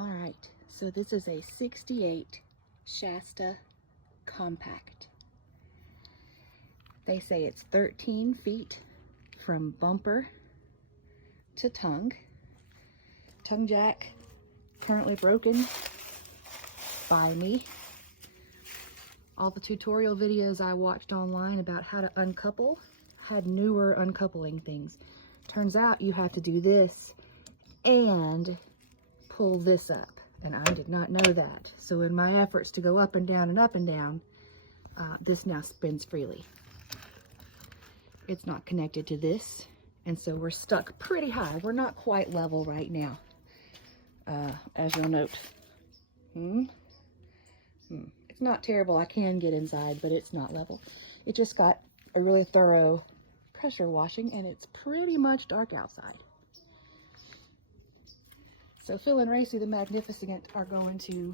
All right, so this is a 68 Shasta Compact. They say it's 13 feet from bumper to tongue. Tongue jack currently broken by me. All the tutorial videos I watched online about how to uncouple had newer uncoupling things. Turns out you have to do this and pull this up, and I did not know that. So in my efforts to go up and down and up and down, this now spins freely. It's not connected to this, and so we're stuck pretty high. We're not quite level right now, as you'll note. It's not terrible. I can get inside, but it's not level. It just got a really thorough pressure washing, and it's pretty much dark outside. So Phil and Racie the Magnificent are going to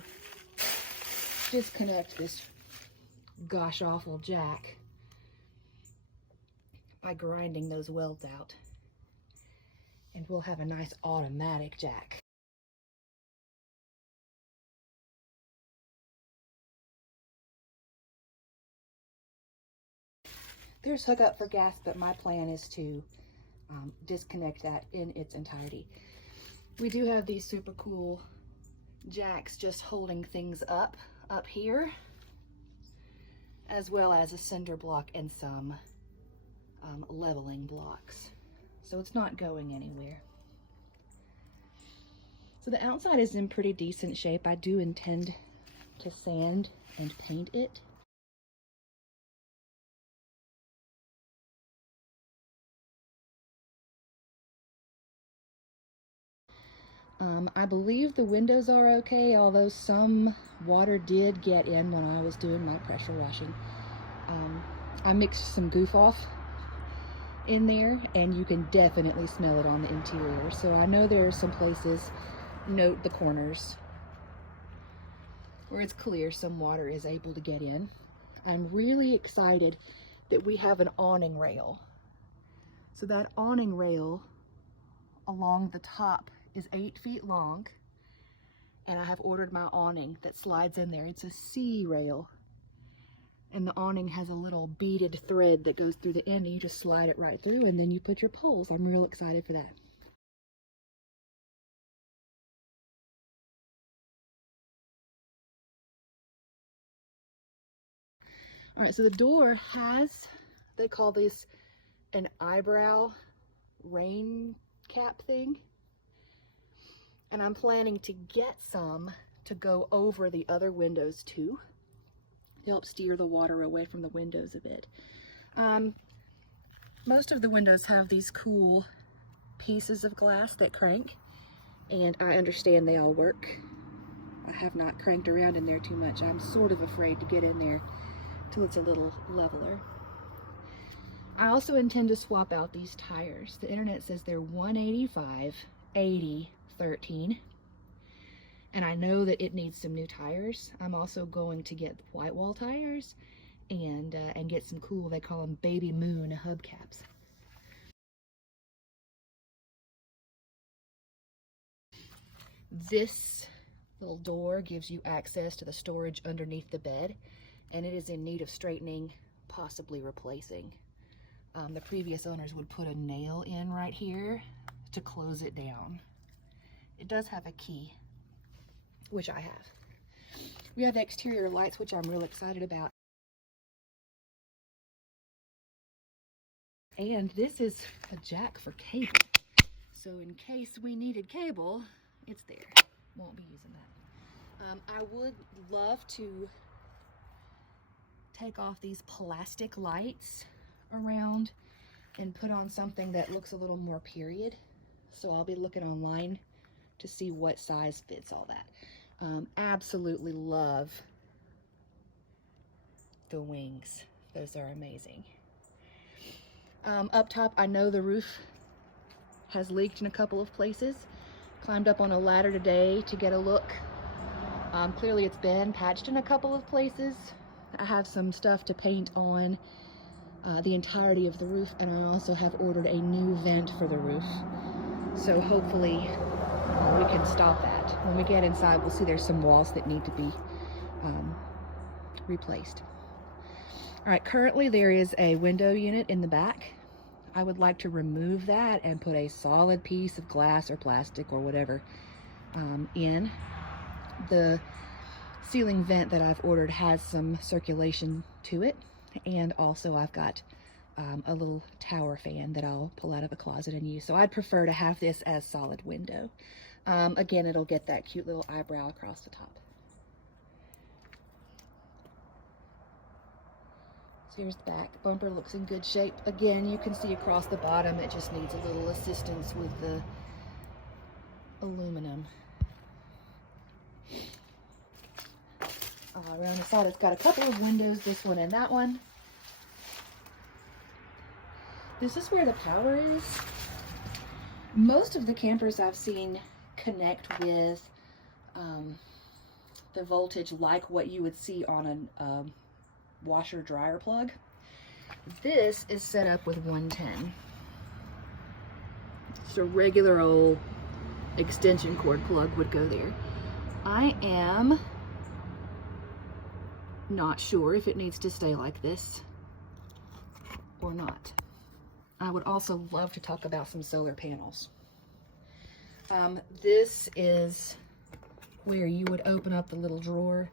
disconnect this gosh awful jack by grinding those welds out, and we'll have a nice automatic jack. There's hookup for gas, but my plan is to disconnect that in its entirety. We do have these super cool jacks just holding things up here, as well as a cinder block and some leveling blocks. So it's not going anywhere. So the outside is in pretty decent shape. I do intend to sand and paint it. I believe the windows are okay, although some water did get in when I was doing my pressure washing. I mixed some goof off in there, and you can definitely smell it on the interior. So I know there are some places, note the corners, where it's clear some water is able to get in. I'm really excited that we have an awning rail. So that awning rail along the top is 8 feet long, and I have ordered my awning that slides in there. It's a C rail, and the awning has a little beaded thread that goes through the end, and you just slide it right through, and then you put your poles. I'm real excited for that. All right, so the door has, they call this an eyebrow rain cap thing. And I'm planning to get some to go over the other windows too, to help steer the water away from the windows a bit. Most of the windows have these cool pieces of glass that crank, and I understand they all work. I have not cranked around in there too much. I'm sort of afraid to get in there till it's a little leveler. I also intend to swap out these tires. The internet says they're 185, 80, 13, and I know that it needs some new tires. I'm also going to get white wall tires and get some cool, they call them baby moon hubcaps. This little door gives you access to the storage underneath the bed, and it is in need of straightening, possibly replacing. The previous owners would put a nail in right here to close it down. It does have a key, which I have. We have exterior lights, which I'm real excited about. And this is a jack for cable. So in case we needed cable, it's there. Won't be using that. I would love to take off these plastic lights around and put on something that looks a little more period. So I'll be looking online to see what size fits all that. Absolutely love the wings. Those are amazing. Up top, I know the roof has leaked in a couple of places. Climbed up on a ladder today to get a look. Clearly it's been patched in a couple of places. I have some stuff to paint on the entirety of the roof, and I also have ordered a new vent for the roof. So hopefully we can stop that. but when we get inside, we'll see there's some walls that need to be replaced. All right, currently there is a window unit in the back. I would like to remove that and put a solid piece of glass or plastic or whatever in. The ceiling vent that I've ordered has some circulation to it, and also I've got a little tower fan that I'll pull out of a closet and use. So I'd prefer to have this as solid window. Again, it'll get that cute little eyebrow across the top. So here's the back. Bumper looks in good shape. Again, you can see across the bottom, it just needs a little assistance with the aluminum. Around the side, it's got a couple of windows, this one and that one. This is where the power is. Most of the campers I've seen connect with the voltage like what you would see on a washer dryer plug. This is set up with 110. Just a regular old extension cord plug would go there. I am not sure if it needs to stay like this or not. I would also love to talk about some solar panels. This is where you would open up the little drawer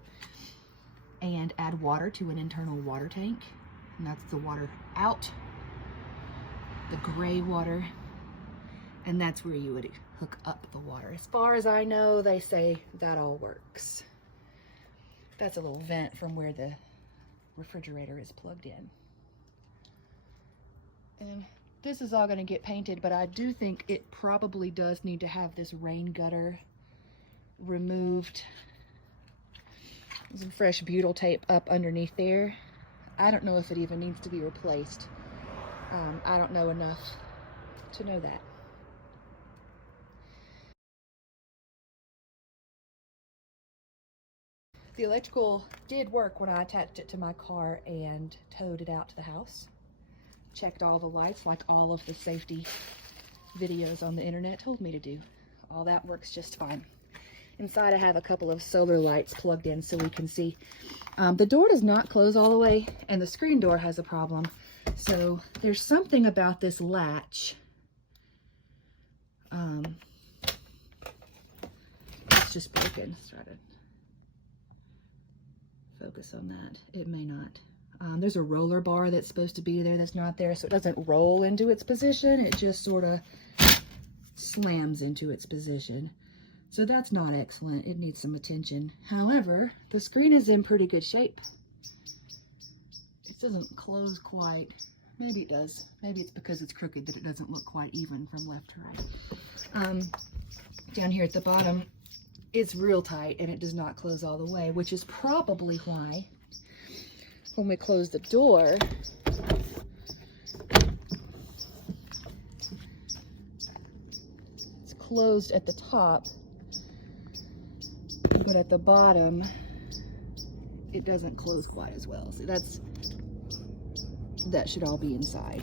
and add water to an internal water tank. And that's the water out, the gray water, and that's where you would hook up the water. As far as I know, they say that all works. That's a little vent from where the refrigerator is plugged in. And this is all going to get painted, but I do think it probably does need to have this rain gutter removed. Some fresh butyl tape up underneath there. I don't know if it even needs to be replaced. I don't know enough to know that. The electrical did work when I attached it to my car and towed it out to the house. Checked all the lights like all of the safety videos on the internet told me to do. All that works just fine. Inside I have a couple of solar lights plugged in so we can see. The door does not close all the way, and the screen door has a problem. So there's something about this latch. It's just broken. Let's try to focus on that. It may not. There's a roller bar that's supposed to be there that's not there, so it doesn't roll into its position. It just sort of slams into its position. So that's not excellent. It needs some attention. However, the screen is in pretty good shape. It doesn't close quite. Maybe it does. Maybe it's because it's crooked that it doesn't look quite even from left to right. Down here at the bottom, it's real tight and it does not close all the way, which is probably why when we close the door, it's closed at the top, but at the bottom, it doesn't close quite as well. So that should all be inside.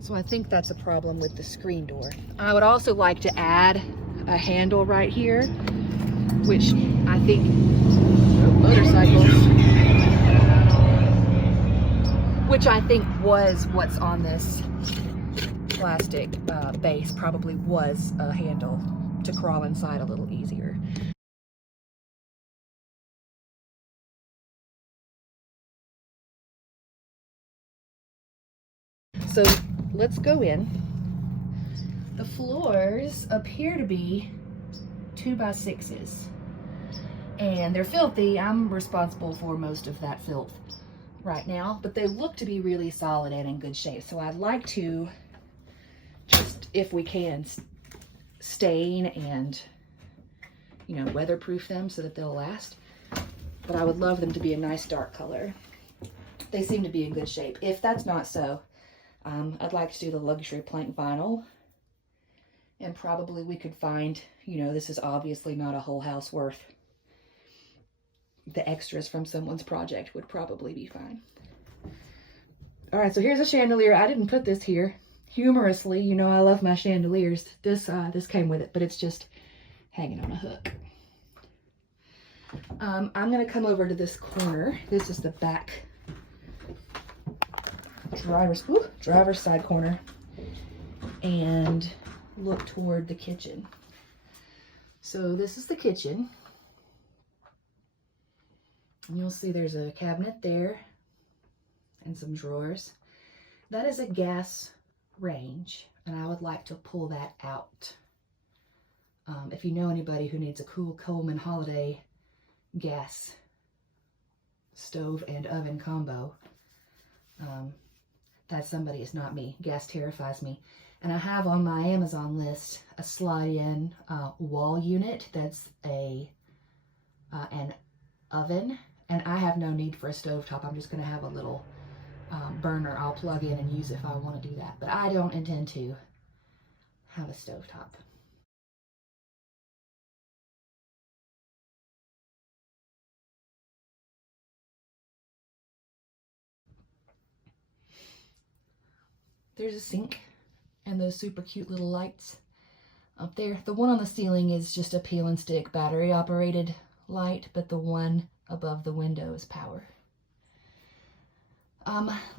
So I think that's a problem with the screen door. I would also like to add a handle right here, which I think which I think was what's on this plastic base, probably was a handle to crawl inside a little easier. So let's go in. The floors appear to be 2x6s, and they're filthy. I'm responsible for most of that filth right now, but they look to be really solid and in good shape. So I'd like to just, if we can, stain and, you know, weatherproof them so that they'll last. But I would love them to be a nice dark color. They seem to be in good shape. If that's not so, I'd like to do the luxury plank vinyl, and probably we could find, you know, this is obviously not a whole house worth. The extras from someone's project would probably be fine. All right, so here's a chandelier. I didn't put this here. Humorously, you know, I love my chandeliers. This came with it, but it's just hanging on a hook. I'm going to come over to this corner. This is the back driver's side corner, and look toward the kitchen. So this is the kitchen. And you'll see there's a cabinet there and some drawers. That is a gas range, and I would like to pull that out. If you know anybody who needs a cool Coleman Holiday gas stove and oven combo, that somebody is not me. Gas terrifies me. And I have on my Amazon list a slide-in wall unit that's an oven, and I have no need for a stovetop. I'm just going to have a little burner I'll plug in and use if I want to do that. But I don't intend to have a stovetop. There's a sink and those super cute little lights up there. The one on the ceiling is just a peel and stick battery operated light, but the one above the window is power.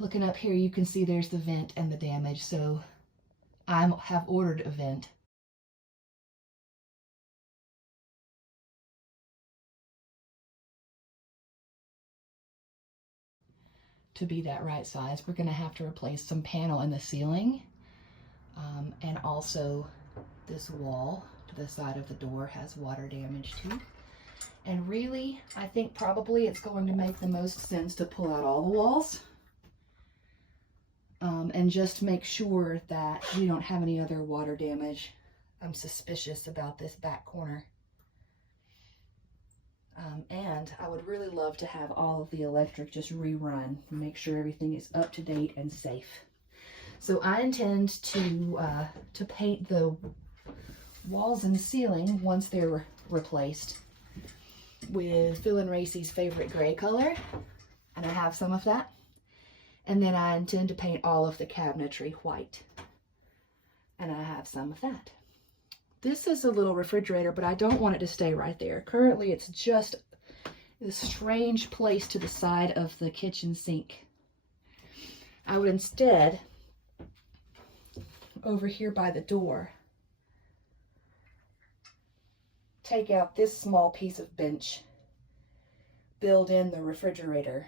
Looking up here, you can see there's the vent and the damage, so I have ordered a vent. To be that right size. We're going to have to replace some panel in the ceiling, and also this wall to the side of the door has water damage too. And really, I think probably it's going to make the most sense to pull out all the walls, and just make sure that we don't have any other water damage. I'm suspicious about this back corner. And I would really love to have all of the electric just rerun, make sure everything is up to date and safe. So I intend to paint the walls and ceiling once they're replaced with Phil and Racie's favorite gray color, and I have some of that. And then I intend to paint all of the cabinetry white, and I have some of that. This is a little refrigerator, but I don't want it to stay right there. Currently, it's just this strange place to the side of the kitchen sink. I would instead, over here by the door, take out this small piece of bench, build in the refrigerator,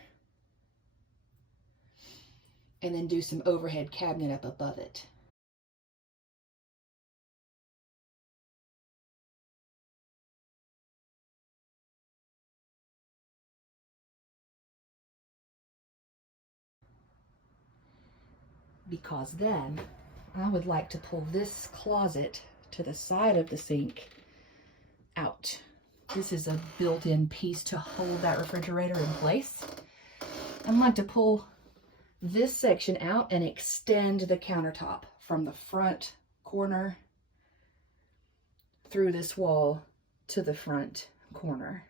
and then do some overhead cabinet up above it. Because then I would like to pull this closet to the side of the sink out. This is a built-in piece to hold that refrigerator in place. I'd like to pull this section out and extend the countertop from the front corner through this wall to the front corner.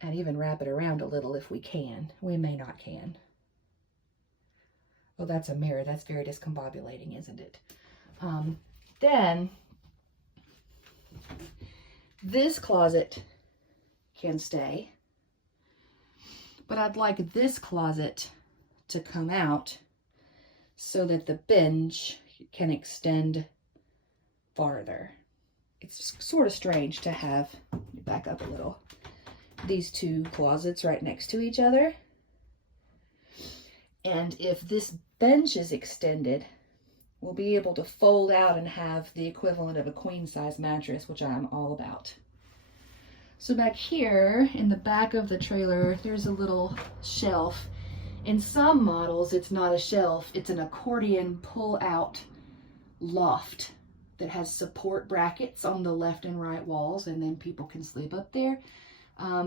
And even wrap it around a little if we can. We may not can. Oh, that's a mirror. That's very discombobulating, isn't it? Then this closet can stay, but I'd like this closet to come out so that the bench can extend farther. It's sort of strange to have, back up a little, these two closets right next to each other. And if this bench is extended, we'll be able to fold out and have the equivalent of a queen-size mattress, which I'm all about. So back here in the back of the trailer, there's a little shelf. In some models, it's not a shelf, it's an accordion pull-out loft that has support brackets on the left and right walls, and then people can sleep up there.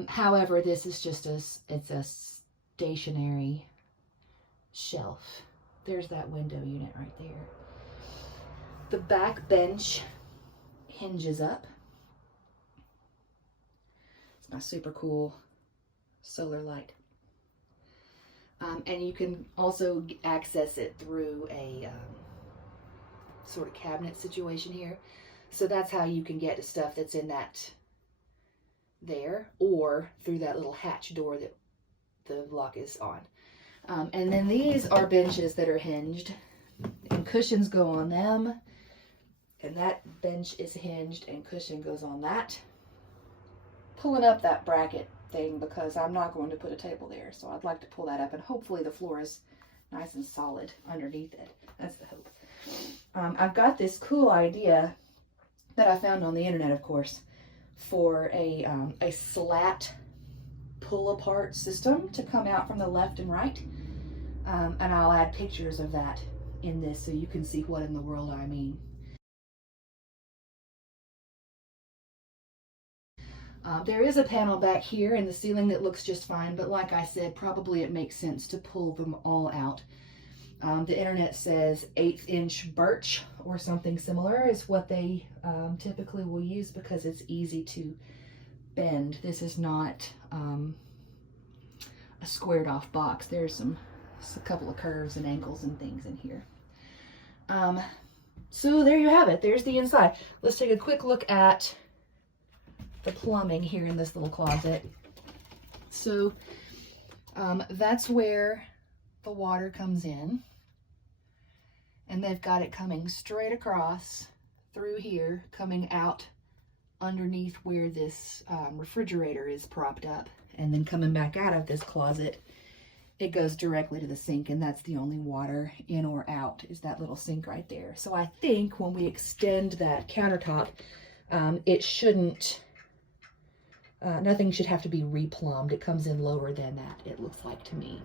However, this is just it's a stationary shelf. There's that window unit right there. The back bench hinges up. It's my super cool solar light. And you can also access it through a sort of cabinet situation here. So that's how you can get to stuff that's in that there, or through that little hatch door that the lock is on. And then these are benches that are hinged, and cushions go on them. And that bench is hinged and cushion goes on that. Pulling up that bracket thing because I'm not going to put a table there. So I'd like to pull that up, and hopefully the floor is nice and solid underneath it. That's the hope. I've got this cool idea that I found on the internet, of course, for a slat pull apart system to come out from the left and right. And I'll add pictures of that in this so you can see what in the world I mean. There is a panel back here in the ceiling that looks just fine, but like I said, probably it makes sense to pull them all out. The internet says 1/8 inch birch or something similar is what they typically will use because it's easy to bend. This is not a squared off box. There's a couple of curves and angles and things in here. So there you have it. There's the inside. Let's take a quick look at the plumbing here in this little closet. So that's where the water comes in, and they've got it coming straight across through here, coming out underneath where this refrigerator is propped up, and then coming back out of this closet. It goes directly to the sink, and that's the only water in or out is that little sink right there. So I think when we extend that countertop, it shouldn't, nothing should have to be replumbed. It comes in lower than that, it looks like to me.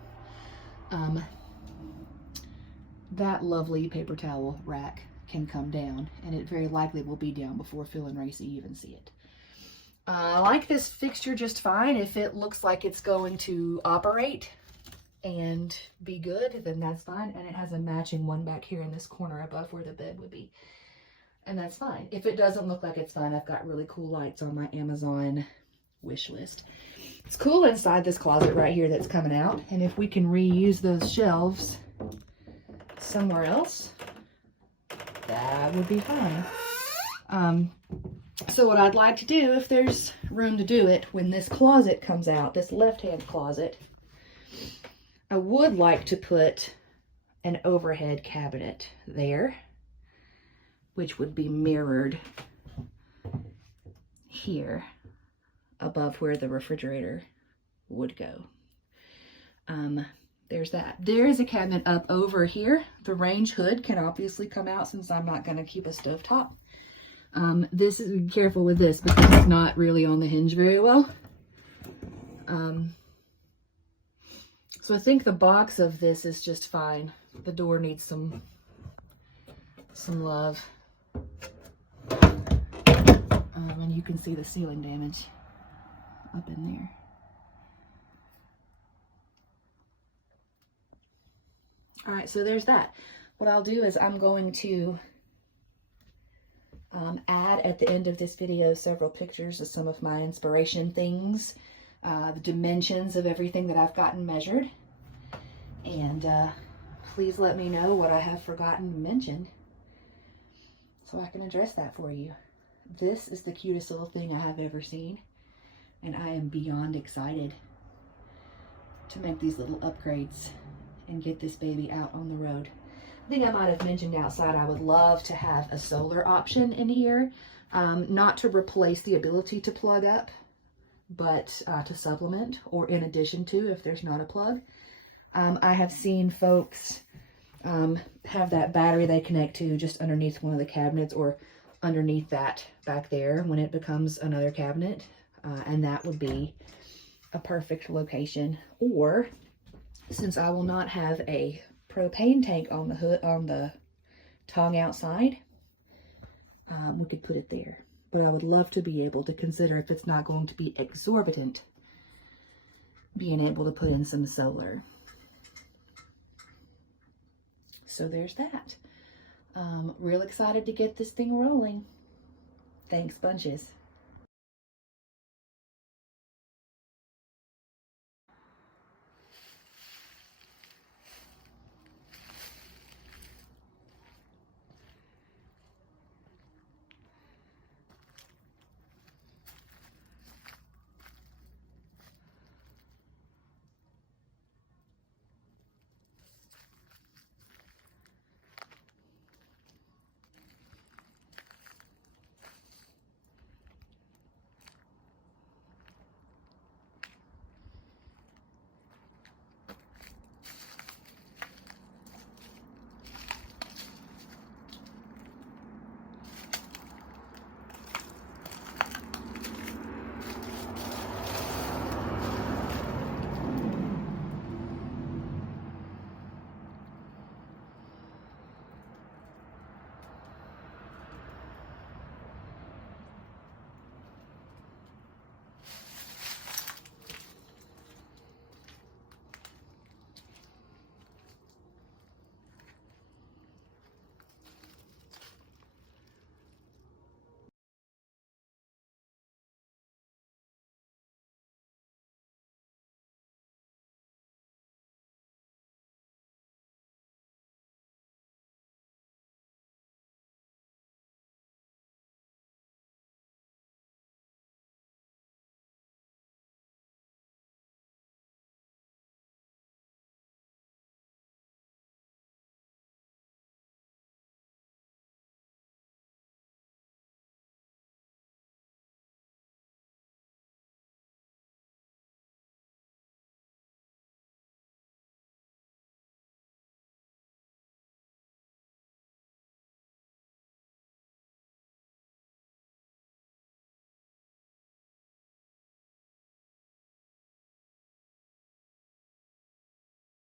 That lovely paper towel rack can come down, and it very likely will be down before Phil and Racie even see it. I like this fixture just fine. If it looks like it's going to operate and be good, then that's fine. And it has a matching one back here in this corner above where the bed would be, and that's fine. If it doesn't look like it's fine, I've got really cool lights on my Amazon wish list. It's cool inside this closet right here that's coming out, and if we can reuse those shelves somewhere else, that would be fine. So what I'd like to do, if there's room to do it, when this closet comes out, this left-hand closet, I would like to put an overhead cabinet there, which would be mirrored here above where the refrigerator would go. There's that. There is a cabinet up over here. The range hood can obviously come out since I'm not going to keep a stovetop. This is, be careful with this because it's not really on the hinge very well. So I think the box of this is just fine. The door needs some love. And you can see the ceiling damage up in there. All right, so there's that. What I'll do is I'm going to add at the end of this video several pictures of some of my inspiration things, the dimensions of everything that I've gotten measured, and please let me know what I have forgotten to mention so I can address that for you. This is the cutest little thing I have ever seen, and I am beyond excited to make these little upgrades and get this baby out on the road. I think I might have mentioned outside I would love to have a solar option in here, not to replace the ability to plug up, but to supplement or in addition to if there's not a plug. I have seen folks have that battery they connect to just underneath one of the cabinets or underneath that back there when it becomes another cabinet, and that would be a perfect location. Or since I will not have a propane tank on the hood, on the tongue outside, we could put it there. But I would love to be able to consider, if it's not going to be exorbitant, being able to put in some solar. So there's that. Real excited to get this thing rolling. Thanks bunches.